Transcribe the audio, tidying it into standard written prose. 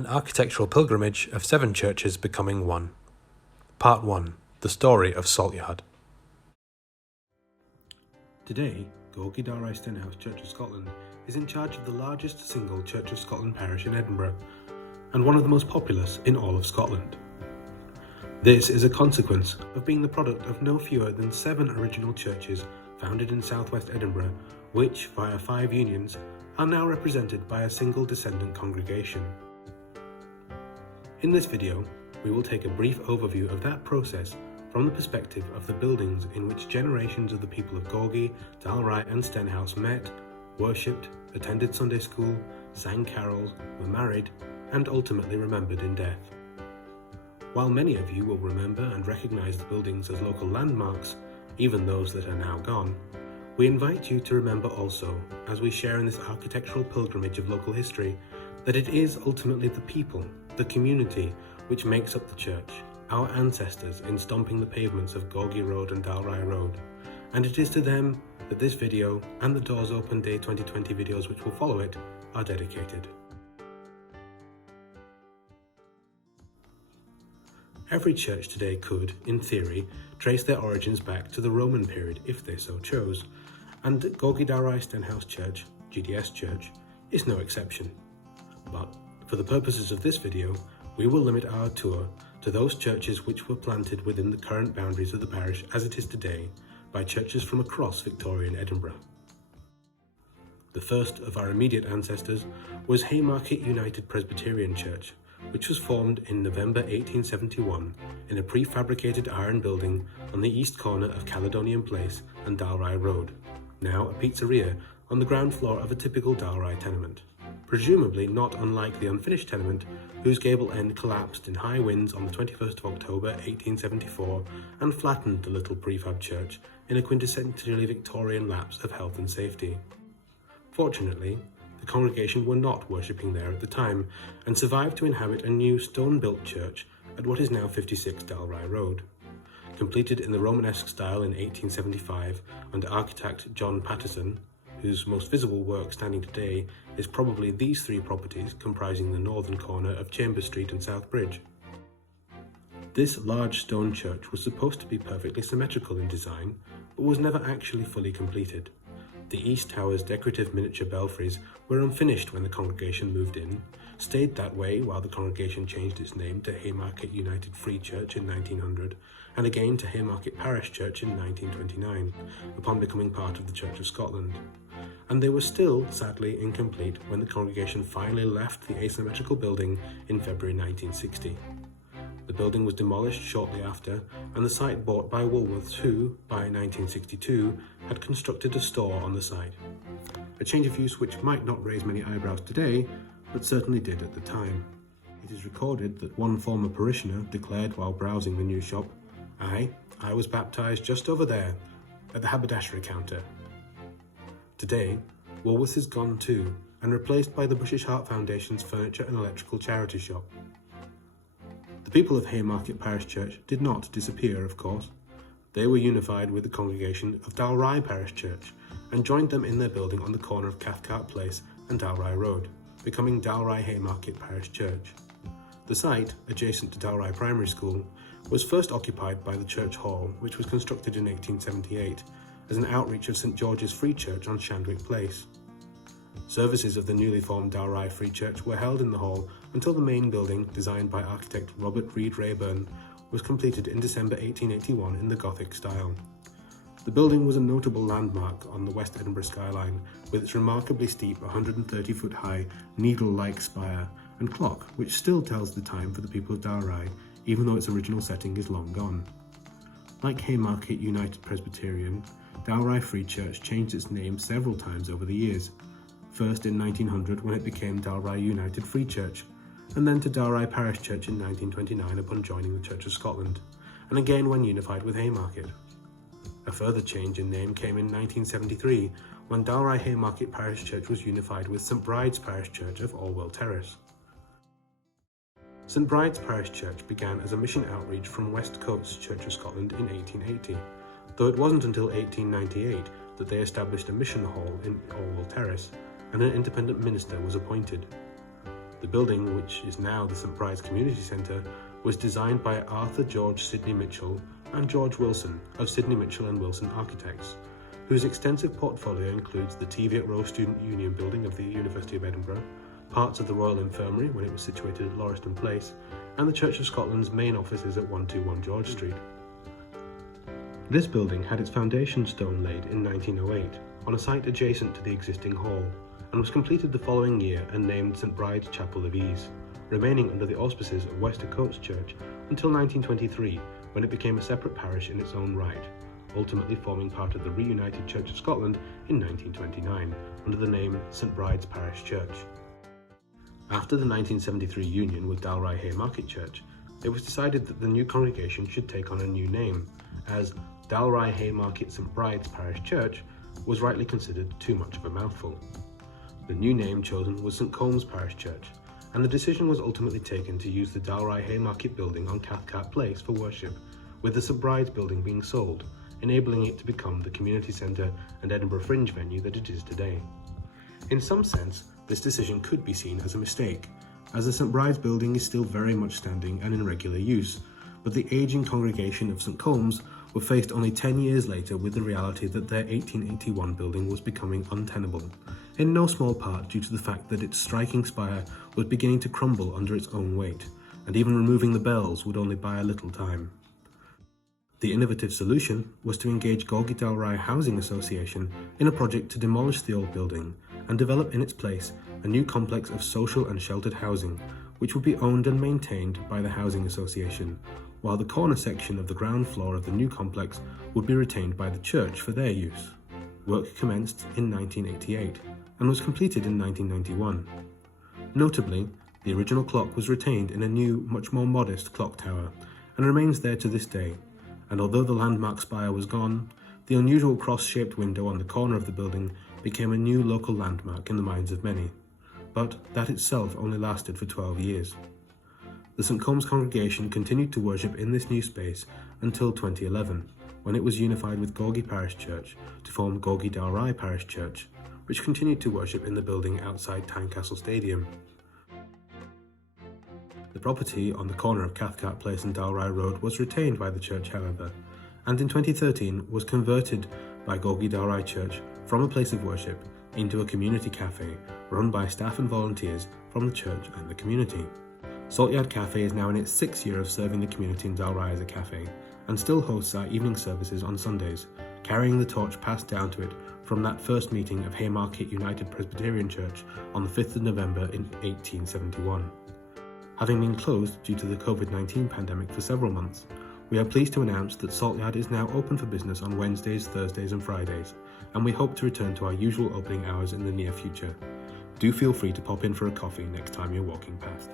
An architectural pilgrimage of 7 churches becoming one. Part 1. The story of Saltyard. Today, Gorgie, Dalry, Stenhouse Church of Scotland is in charge of the largest single Church of Scotland parish in Edinburgh, and one of the most populous in all of Scotland. This is a consequence of being the product of no fewer than 7 original churches founded in southwest Edinburgh, which, via 5 unions, are now represented by a single descendant congregation. In this video, we will take a brief overview of that process from the perspective of the buildings in which generations of the people of Gorgie, Dalry and Stenhouse met, worshipped, attended Sunday school, sang carols, were married, and ultimately remembered in death. While many of you will remember and recognise the buildings as local landmarks, even those that are now gone, we invite you to remember also, as we share in this architectural pilgrimage of local history, that it is ultimately the people, the community, which makes up the church, our ancestors in stomping the pavements of Gorgie Road and Dalry Road, and it is to them that this video and the Doors Open Day 2020 videos which will follow it are dedicated. Every church today could, in theory, trace their origins back to the Roman period if they so chose, and Gorgie Dalry Stenhouse Church, GDS Church, is no exception. But, for the purposes of this video, we will limit our tour to those churches which were planted within the current boundaries of the parish as it is today by churches from across Victorian Edinburgh. The first of our immediate ancestors was Haymarket United Presbyterian Church, which was formed in November 1871 in a prefabricated iron building on the east corner of Caledonian Place and Dalry Road, now a pizzeria on the ground floor of a typical Dalry tenement, presumably not unlike the unfinished tenement whose gable end collapsed in high winds on the 21st of October 1874 and flattened the little prefab church in a quintessentially Victorian lapse of health and safety. Fortunately, the congregation were not worshipping there at the time and survived to inhabit a new stone-built church at what is now 56 Dalry Road. Completed in the Romanesque style in 1875 under architect John Patterson, whose most visible work standing today is probably these 3 properties comprising the northern corner of Chambers Street and South Bridge. This large stone church was supposed to be perfectly symmetrical in design, but was never actually fully completed. The east tower's decorative miniature belfries were unfinished when the congregation moved in, stayed that way while the congregation changed its name to Haymarket United Free Church in 1900, and again to Haymarket Parish Church in 1929, upon becoming part of the Church of Scotland. And they were still, sadly, incomplete when the congregation finally left the asymmetrical building in February 1960. The building was demolished shortly after, and the site bought by Woolworths who, by 1962, had constructed a store on the site. A change of use which might not raise many eyebrows today, but certainly did at the time. It is recorded that one former parishioner declared while browsing the new shop, I was baptised just over there, at the haberdashery counter. Today, Woolworths is gone too, and replaced by the British Heart Foundation's furniture and electrical charity shop. The people of Haymarket Parish Church did not disappear, of course. They were unified with the congregation of Dalry Parish Church and joined them in their building on the corner of Cathcart Place and Dalry Road, becoming Dalry Haymarket Parish Church. The site, adjacent to Dalry Primary School, was first occupied by the church hall, which was constructed in 1878 as an outreach of St George's Free Church on Shandwick Place. Services of the newly formed Dalry Free Church were held in the hall until the main building, designed by architect Robert Reed Rayburn, was completed in December 1881 in the Gothic style. The building was a notable landmark on the West Edinburgh skyline, with its remarkably steep 130-foot high, needle-like spire and clock which still tells the time for the people of Dalry, even though its original setting is long gone. Like Haymarket United Presbyterian, Dalry Free Church changed its name several times over the years, first in 1900 when it became Dalry United Free Church, and then to Dalry Parish Church in 1929 upon joining the Church of Scotland, and again when unified with Haymarket. A further change in name came in 1973 when Dalry Haymarket Parish Church was unified with St.Bride's Parish Church of Orwell Terrace. St. Bride's Parish Church began as a mission outreach from West Coast Church of Scotland in 1880, though it wasn't until 1898 that they established a mission hall in Orwell Terrace, and an independent minister was appointed. The building, which is now the St.Bride's Community Centre, was designed by Arthur George Sidney Mitchell and George Wilson of Sidney Mitchell and Wilson Architects, whose extensive portfolio includes the Teviot Row Student Union building of the University of Edinburgh, parts of the Royal Infirmary when it was situated at Lauriston Place, and the Church of Scotland's main offices at 121 George Street. This building had its foundation stone laid in 1908 on a site adjacent to the existing hall, and was completed the following year and named St. Bride's Chapel of Ease, remaining under the auspices of Wester Coates Church until 1923, when it became a separate parish in its own right, ultimately forming part of the reunited Church of Scotland in 1929 under the name St. Bride's Parish Church. After the 1973 union with Dalry Haymarket Church, it was decided that the new congregation should take on a new name, as Dalry Haymarket St. Bride's Parish Church was rightly considered too much of a mouthful. The new name chosen was St. Colm's Parish Church, and the decision was ultimately taken to use the Dalry Haymarket building on Cathcart Place for worship, with the St. Bride's building being sold, enabling it to become the community centre and Edinburgh Fringe venue that it is today. In some sense, this decision could be seen as a mistake, as the St. Bride's building is still very much standing and in regular use, but the ageing congregation of St. Colm's were faced only 10 years later with the reality that their 1881 building was becoming untenable, in no small part due to the fact that its striking spire was beginning to crumble under its own weight, and even removing the bells would only buy a little time. The innovative solution was to engage Gorgie Dalry Housing Association in a project to demolish the old building and develop in its place a new complex of social and sheltered housing, which would be owned and maintained by the Housing Association, while the corner section of the ground floor of the new complex would be retained by the church for their use. Work commenced in 1988 and was completed in 1991. Notably, the original clock was retained in a new, much more modest clock tower and remains there to this day, and although the landmark spire was gone, the unusual cross-shaped window on the corner of the building became a new local landmark in the minds of many, but that itself only lasted for 12 years. The St. Colm's congregation continued to worship in this new space until 2011, when it was unified with Gorgie Parish Church to form Gorgie Dalry Parish Church, which continued to worship in the building outside Tynecastle Stadium. The property on the corner of Cathcart Place and Dalry Road was retained by the church, however, and in 2013 was converted by Gorgie Dalry Church from a place of worship into a community cafe run by staff and volunteers from the church and the community. Saltyard Cafe is now in its 6th year of serving the community in Dalry as a cafe, and still hosts our evening services on Sundays, carrying the torch passed down to it from that first meeting of Haymarket United Presbyterian Church on the 5th of November in 1871. Having been closed due to the COVID-19 pandemic for several months, we are pleased to announce that Saltyard is now open for business on Wednesdays, Thursdays and Fridays, and we hope to return to our usual opening hours in the near future. Do feel free to pop in for a coffee next time you're walking past.